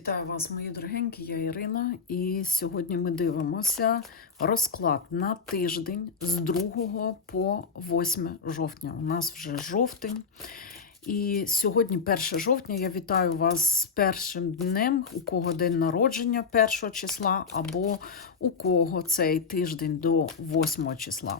Вітаю вас, мої дорогенькі, я Ірина, і сьогодні ми дивимося розклад на тиждень з 2 по 8 жовтня. У нас вже жовтень. І сьогодні, 1 жовтня, я вітаю вас з першим днем, у кого день народження 1 числа, або у кого цей тиждень до 8 числа.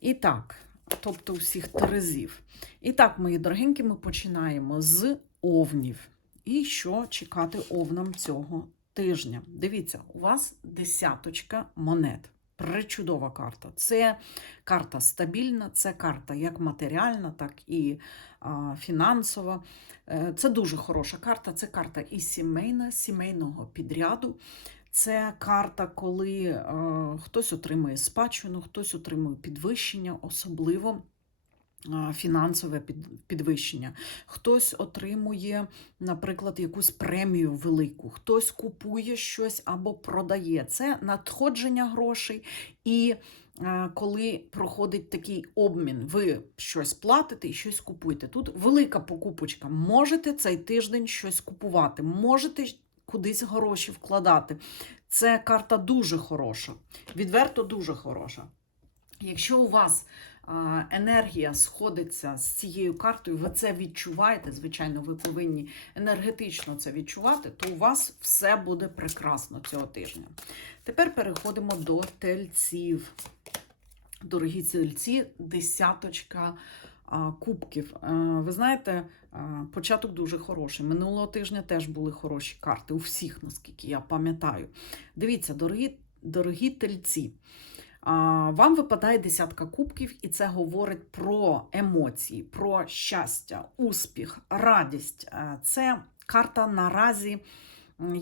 І так, тобто усіх терезів. І так, мої дорогенькі, ми починаємо з овнів. І що чекати овнам цього тижня? Дивіться, у вас десяточка монет. Причудова карта. Це карта стабільна, це карта як матеріальна, так і а, фінансова. Е, Це дуже хороша карта. Це карта і сімейна, сімейного підряду. Це карта, коли е, хтось отримує спадщину, хтось отримує підвищення, особливо а, фінансове підвищення. Хтось отримує, наприклад, якусь премію велику, хтось купує щось або продає. Це надходження грошей. І коли проходить такий обмін, ви щось платите і щось купуєте. Тут велика покупочка. Можете цей тиждень щось купувати, можете кудись гроші вкладати. Це карта дуже хороша, відверто дуже хороша. Якщо у вас енергія сходиться з цією картою, ви це відчуваєте, звичайно, ви повинні енергетично це відчувати, то у вас все буде прекрасно цього тижня. Тепер переходимо до тельців. Дорогі тельці, десяточка кубків. Ви знаєте, початок дуже хороший. Минулого тижня теж були хороші карти у всіх, наскільки я пам'ятаю. Дивіться, дорогі, дорогі тельці. Вам випадає десятка кубків, і це говорить про емоції, про щастя, успіх, радість. Е, Це карта наразі,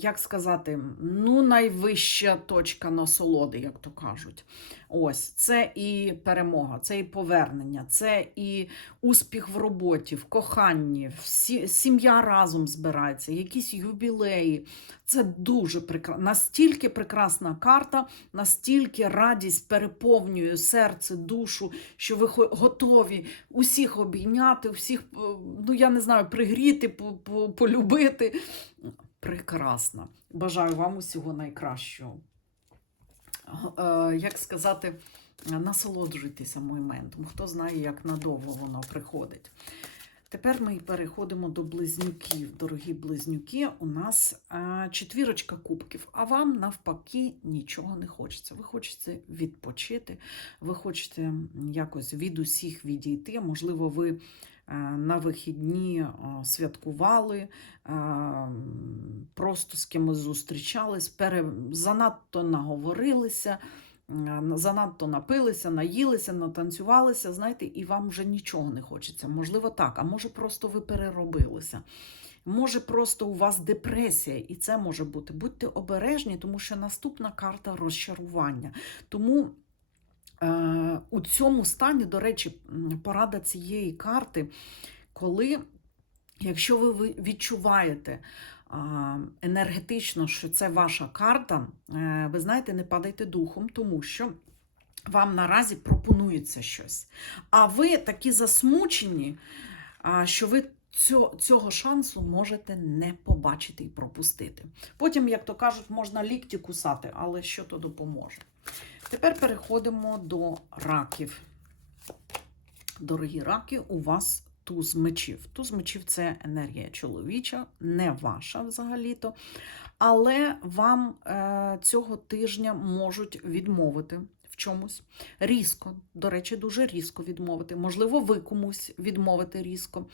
як сказати, ну, найвища точка насолоди, як то кажуть. Ось це і перемога, це і повернення, це і успіх в роботі, в коханні, всі, сім'я разом збирається, якісь ювілеї. Це дуже прекрасно. Настільки прекрасна карта, настільки радість переповнює серце, душу, що ви готові усіх обійняти, всіх, е, ну я не знаю, пригріти, по- по- полюбити. Прекрасно. Бажаю вам усього найкращого. Е, Як сказати, насолоджуйтеся моментом. Хто знає, як надовго воно приходить. Тепер ми переходимо до близнюків. Дорогі близнюки, у нас е, четвірочка кубків, а вам навпаки нічого не хочеться. Ви хочете відпочити, ви хочете якось від усіх відійти. Можливо, ви на вихідні е, святкували, е, просто з кимось зустрічались, пере... занадто наговорилися. е, Занадто напилися, наїлися, натанцювалися, знаєте, і вам вже нічого не хочеться. Можливо, так, а може, просто ви переробилися. Може, просто у вас депресія, і це може бути. Будьте обережні, тому що наступна карта розчарування. Тому е, у цьому стані, до речі, порада цієї карти, коли, якщо ви відчуваєте енергетично, що це ваша карта, е, ви знаєте, не падайте духом, тому що вам наразі пропонується щось. А ви такі засмучені, що ви цього шансу можете не побачити і пропустити. Потім, як то кажуть, можна лікті кусати, але що то допоможе. Тепер переходимо до раків. Дорогі раки, у вас туз мечів. Туз мечів це енергія чоловіча, не ваша взагалі-то. Але вам е, цього тижня можуть відмовити в чомусь. Різко, до речі, дуже різко відмовити. Можливо, ви комусь відмовите різко.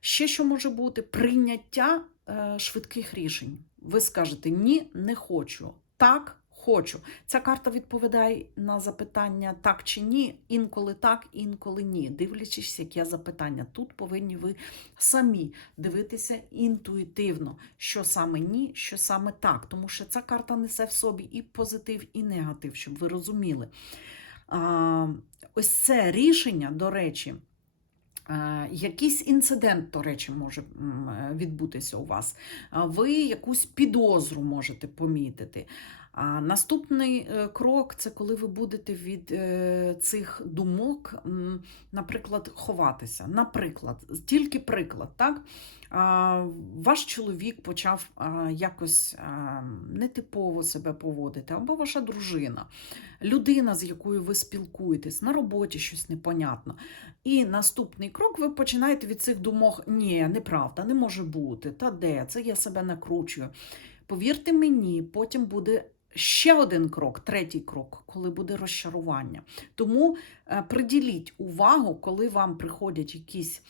Ще що може бути прийняття е, швидких рішень. Ви скажете ні, не хочу. Так, хочу. Ця карта відповідає на запитання так чи ні, інколи так, інколи ні. Дивлячись, яке запитання. Тут повинні ви самі дивитися інтуїтивно, що саме ні, що саме так. Тому що ця карта несе в собі і позитив, і негатив, щоб ви розуміли. Ось це рішення, до речі. Е, Якийсь інцидент, до речі, може відбутися у вас. Ви якусь підозру можете помітити. А наступний е, крок це коли ви будете від е, цих думок, наприклад, ховатися. Наприклад, тільки приклад, так? Ваш чоловік почав якось нетипово себе поводити, або ваша дружина, людина, з якою ви спілкуєтесь, на роботі щось непонятно. І наступний крок ви починаєте від цих думок: ні, неправда, не може бути, та де, це я себе накручую. Повірте мені, потім буде ще один крок, третій крок, коли буде розчарування. Тому е, приділіть увагу, коли вам приходять якісь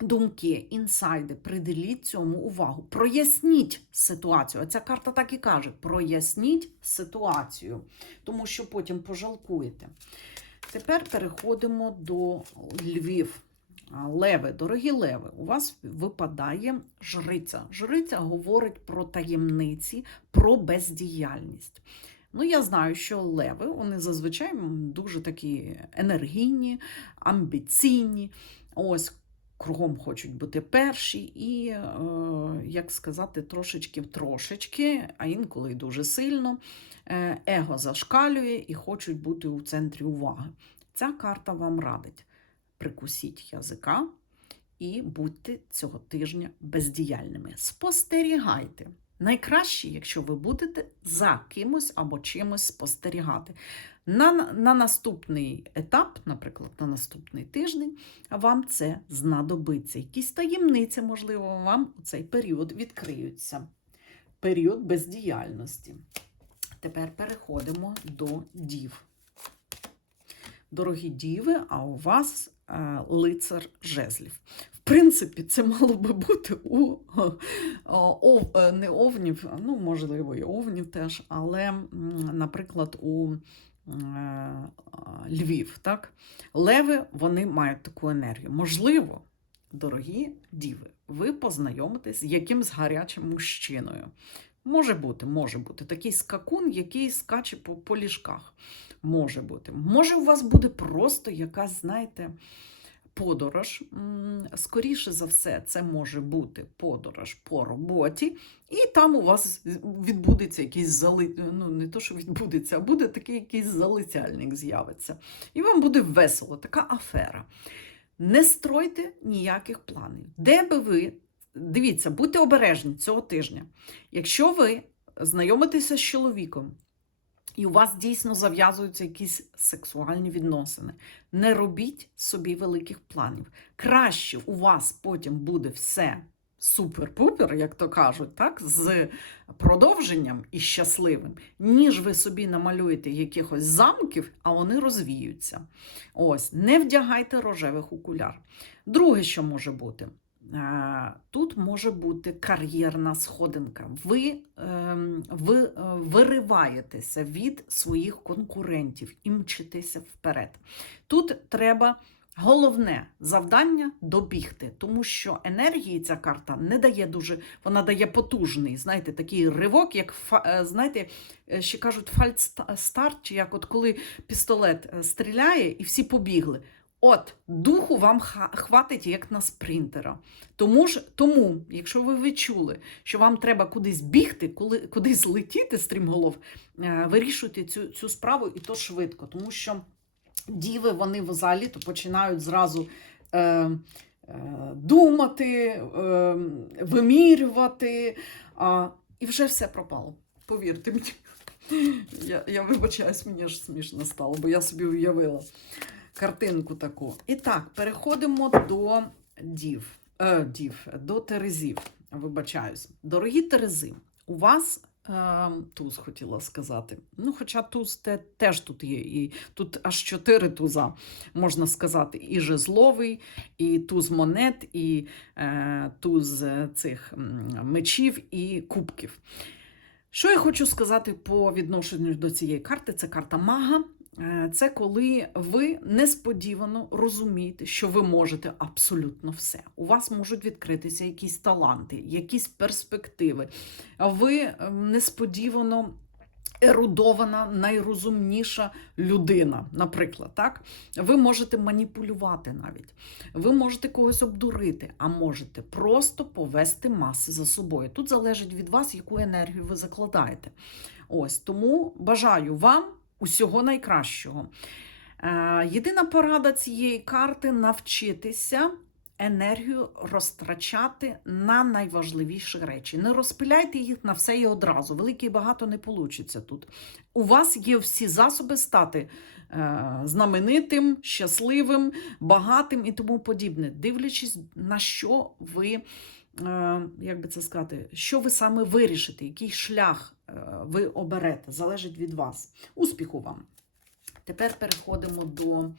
думки, інсайди, приділіть цьому увагу. Проясніть ситуацію. Оця карта так і каже: проясніть ситуацію, тому що потім пожалкуєте. Тепер переходимо до Львів. Леви, дорогі леви, у вас випадає жриця. Жриця говорить про таємниці, про бездіяльність. Ну, я знаю, що леви вони зазвичай дуже такі енергійні, амбіційні. Ось кругом хочуть бути перші, і, е, як сказати, трошечки трошечки, а інколи дуже сильно, е, его зашкалює і хочуть бути у центрі уваги. Ця карта вам радить прикусіть язика і будьте цього тижня бездіяльними. Спостерігайте. Найкраще, якщо ви будете за кимось або чимось спостерігати. На, на наступний етап, наприклад, на наступний тиждень, вам це знадобиться. Якісь таємниці, можливо, вам у цей період відкриються. Період бездіяльності. Тепер переходимо до дів. Дорогі діви, а у вас лицар жезлів. В принципі, це мало би бути у о, ов, е, не овнів, ну, можливо, і овнів теж, але, наприклад, у е, Львів. Так? Леви вони мають таку енергію. Можливо, дорогі діви, ви познайомитесь з якимсь гарячим мужчиною. Може бути, може бути. Такий скакун, який скаче по, по ліжках. Може бути. Може, у вас буде просто якась, знаєте, подорож. Скоріше за все, це може бути подорож по роботі, і там у вас відбудеться якийсь зали... ну не то, що відбудеться, а буде такий якийсь залицяльник з'явиться. І вам буде весело, така афера. Не стройте ніяких планів. Де би ви, дивіться, будьте обережні цього тижня. Якщо ви знайомитеся з чоловіком, і у вас дійсно зав'язуються якісь сексуальні відносини. Не робіть собі великих планів. Краще у вас потім буде все супер-пупер, як то кажуть, так, з продовженням і щасливим, ніж ви собі намалюєте якихось замків, а вони розвіються. Ось, не вдягайте рожевих окуляр. Друге, що може бути. Е, Тут може бути кар'єрна сходинка. Ви, ем, ви е, вириваєтеся від своїх конкурентів і мчитеся вперед. Тут треба головне завдання добігти, тому що енергії ця карта не дає дуже, вона дає потужний, знаєте, такий ривок, як е, знаєте, ще кажуть, фальстарт, чи як от коли пістолет стріляє і всі побігли. От, духу вам хватить як на спринтера. Тому, ж, тому, якщо ви відчули, що вам треба кудись бігти, коли, кудись летіти, стрімголов, е, вирішуйте цю, цю справу і то швидко, тому що діви вони взагалі то починають зразу е, е, думати, е, вимірювати, а, і вже все пропало. Повірте мені. Я, я вибачаюсь, мені ж смішно стало, бо я собі уявила картинку таку. І так, переходимо до дів, е, дів до терезів. Вибачаюсь. Дорогі терези, у вас е, туз хотіла сказати. Ну, хоча туз те, теж тут є. І тут аж чотири туза, можна сказати, і жезловий, і туз монет, і е, туз е, цих мечів і кубків. Що я хочу сказати по відношенню до цієї карти? Це карта мага. Е, Це коли ви несподівано розумієте, що ви можете абсолютно все. У вас можуть відкритися якісь таланти, якісь перспективи. Ви ем, несподівано ерудована, найрозумніша людина, наприклад, так? Ви можете маніпулювати навіть, ви можете когось обдурити, а можете просто повести маси за собою. Тут залежить від вас, яку енергію ви закладаєте. Ось тому бажаю вам усього найкращого. Е, Єдина порада цієї карти навчитися енергію розтрачати на найважливіші речі. Не розпиляйте їх на все і одразу. Велике і багато не вийде тут. У вас є всі засоби стати е, знаменитим, щасливим, багатим і тому подібне, дивлячись, на що ви, е, як би це сказати, що ви саме вирішите, який шлях ви оберете, залежить від вас. Успіху вам! Тепер переходимо до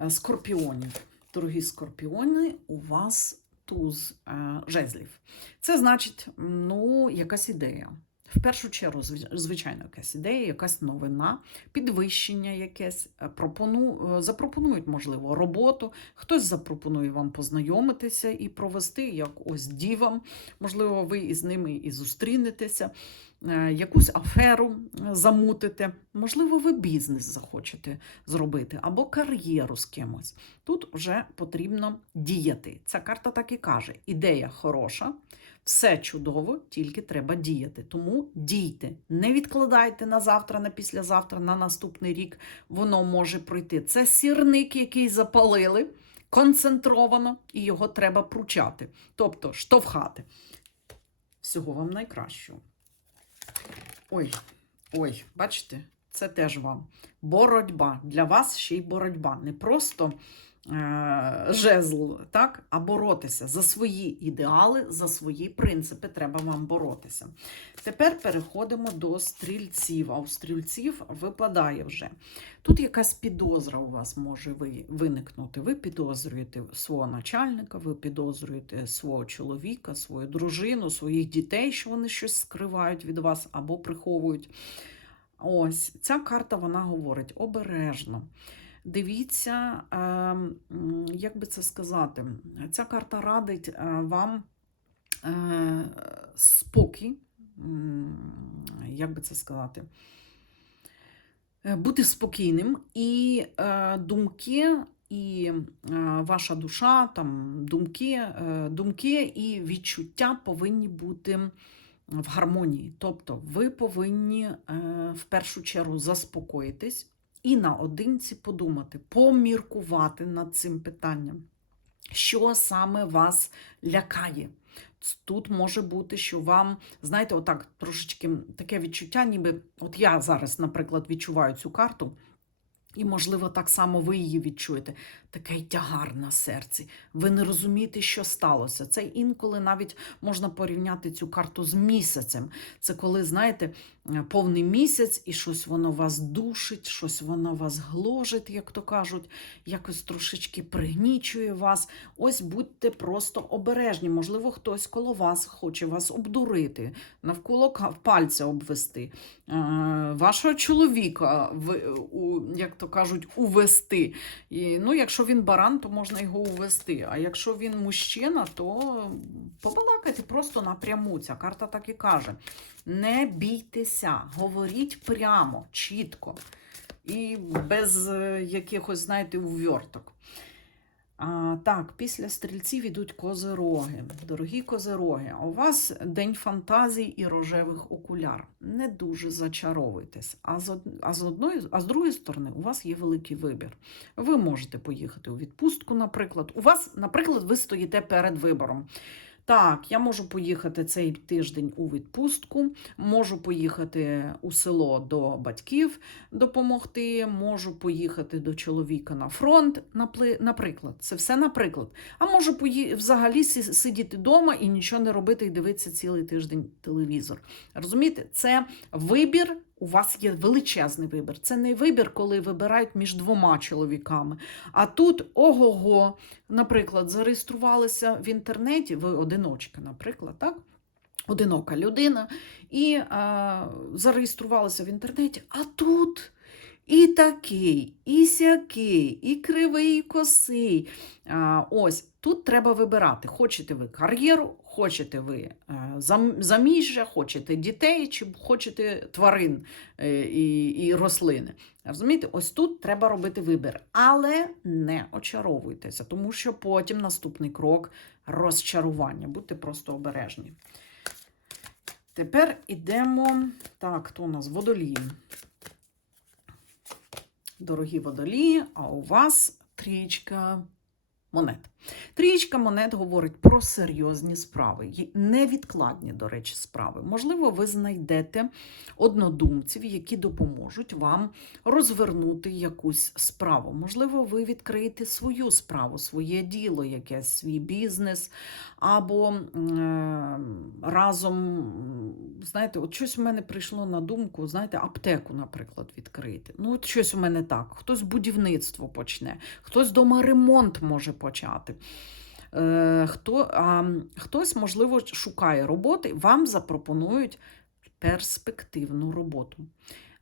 е, скорпіонів. Дорогі скорпіони, у вас туз е, жезлів. Це значить, ну, якась ідея. В першу чергу, зв- звичайно, якась ідея, якась новина, підвищення якесь. е, Пропону, е, запропонують, можливо, роботу. Хтось запропонує вам познайомитися і провести, як ось дівам. Можливо, ви із ними і зустрінетеся, е, якусь аферу замутите. Можливо, ви бізнес захочете зробити або кар'єру з кимось. Тут вже потрібно діяти. Ця карта так і каже: ідея хороша, все чудово, тільки треба діяти. Тому дійте, не відкладайте на завтра, на післязавтра, на наступний рік. Воно може пройти. Це сірник, який запалили концентровано, і його треба пручати, тобто штовхати. Всього вам найкращого. Ой, ой, бачите, це теж вам. Боротьба. Для вас ще й боротьба. Не просто жезл, так, а боротися за свої ідеали, за свої принципи треба вам боротися. Тепер переходимо до стрільців. А у стрільців випадає вже. Тут якась підозра у вас може виникнути. Ви підозрюєте свого начальника, ви підозрюєте свого чоловіка, свою дружину, своїх дітей, що вони щось скривають від вас або приховують. Ось ця карта вона говорить обережно. Дивіться, е, як би це сказати, ця карта радить е, вам е, спокій, як би це сказати, бути спокійним і думки. І ваша душа, там думки, думки і відчуття повинні бути в гармонії. Тобто ви повинні в першу чергу заспокоїтись і наодинці подумати, поміркувати над цим питанням, що саме вас лякає. Тут може бути, що вам, знаєте, отак трошечки таке відчуття, ніби от я зараз, наприклад, відчуваю цю карту. І, можливо, так само ви її відчуєте. Такий тягар на серці. Ви не розумієте, що сталося. Це інколи навіть можна порівняти цю карту з місяцем. Це коли, знаєте, е, повний місяць, і щось воно вас душить, щось воно вас гложить, як то кажуть, якось трошечки пригнічує вас. Ось будьте просто обережні. Можливо, хтось коло вас хоче вас обдурити, навколо пальця обвести, е, вашого чоловіка, як то кажуть, увести. І, ну, якщо він баран, то можна його увести. А якщо він мужчина, то побалакайте просто напряму. Ця карта так і каже. Не бійтеся, говоріть прямо, чітко і без е, якихось, знаєте, уверток. А, так, після стрільців ідуть козироги. Дорогі козироги, у вас день фантазій і рожевих окуляр. Не дуже зачаровуйтесь. А з, а, з одної... а з другої сторони, у вас є великий вибір. Ви можете поїхати у відпустку, наприклад. У вас, наприклад, ви стоїте перед вибором. Так, я можу поїхати цей тиждень у відпустку, можу поїхати у село до батьків допомогти, можу поїхати до чоловіка на фронт, наприклад. Це все наприклад. А можу пої... взагалі сидіти вдома і нічого не робити і дивитися цілий тиждень телевізор. Розумієте, це вибір. У вас є величезний вибір. Це не вибір, коли вибирають між двома чоловіками. А тут ого-го, наприклад, зареєструвалися в інтернеті, ви одиночка, наприклад, так? Одинока людина, і а, зареєструвалися в інтернеті, а тут і такий, і сякий, і кривий, і косий. А, ось тут треба вибирати, хочете ви кар'єру, Хочете ви е, заміжжя, хочете дітей, чи хочете тварин е, і, і рослини. Розумієте, ось тут треба робити вибір, але не очаровуйтеся, тому що потім наступний крок розчарування. Будьте просто обережні. Тепер ідемо. Так, хто у нас водолії? Дорогі водолії, а у вас трічка монет. Трієчка монет говорить про серйозні справи, невідкладні, до речі, справи. Можливо, ви знайдете однодумців, які допоможуть вам розвернути якусь справу. Можливо, ви відкриєте свою справу, своє діло, якесь свій бізнес, або е, разом, знаєте, от щось у мене прийшло на думку, знаєте, аптеку, наприклад, відкрити. Ну, от щось у мене так. Хтось будівництво почне, хтось дома ремонт може почати. Е, хто, а, хтось, можливо, шукає роботи, вам запропонують перспективну роботу.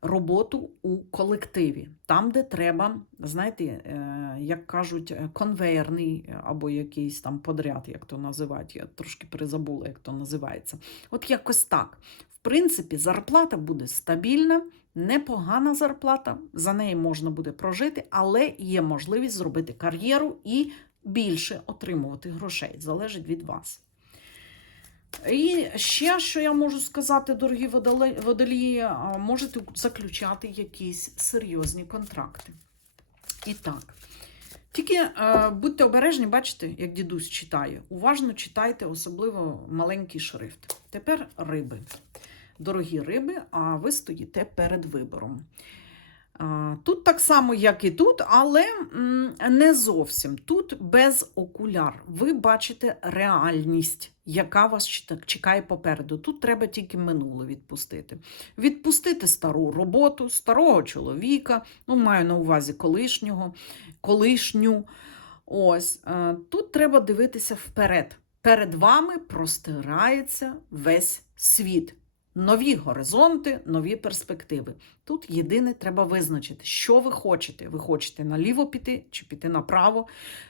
Роботу у колективі, там, де треба, знаєте, е, як кажуть, конвейерний або якийсь там подряд, як то називають. Я трошки перезабула, як то називається. От якось так. В принципі, зарплата буде стабільна, непогана зарплата, за неї можна буде прожити, але є можливість зробити кар'єру і більше отримувати грошей. Залежить від вас. І ще, що я можу сказати, дорогі водолії, можете заключати якісь серйозні контракти. І так. Тільки е, будьте обережні, бачите, як дідусь читає. Уважно читайте, особливо маленький шрифт. Тепер риби. Дорогі риби, а ви стоїте перед вибором. Тут так само, як і тут, але не зовсім. Тут без окуляр. Ви бачите реальність, яка вас чекає попереду. Тут треба тільки минуле відпустити. Відпустити стару роботу, старого чоловіка, ну, маю на увазі колишнього, колишню. Ось е, тут треба дивитися вперед. Перед вами простирається весь світ. Нові горизонти, нові перспективи. Тут єдине треба визначити, що ви хочете. Ви хочете наліво піти чи піти направо,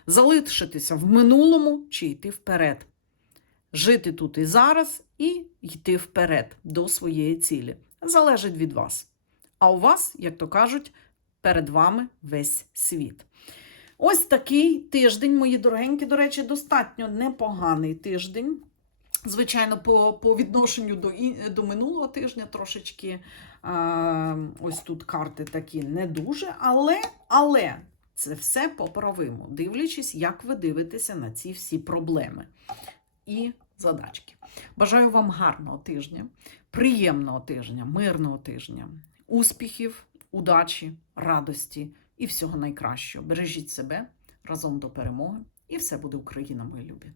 залишитися в минулому чи йти вперед. Жити тут і зараз і йти вперед до своєї цілі. Залежить від вас. А у вас, як то кажуть, перед вами весь світ. Ось такий тиждень, мої дорогенькі, до речі, достатньо непоганий тиждень. Звичайно, по, по відношенню до, до минулого тижня трошечки а, ось тут карти такі не дуже, але, але це все поправимо, дивлячись, як ви дивитеся на ці всі проблеми і задачки. Бажаю вам гарного тижня, приємного тижня, мирного тижня, успіхів, удачі, радості і всього найкращого. Бережіть себе разом до перемоги, і все буде Україна, мої любі.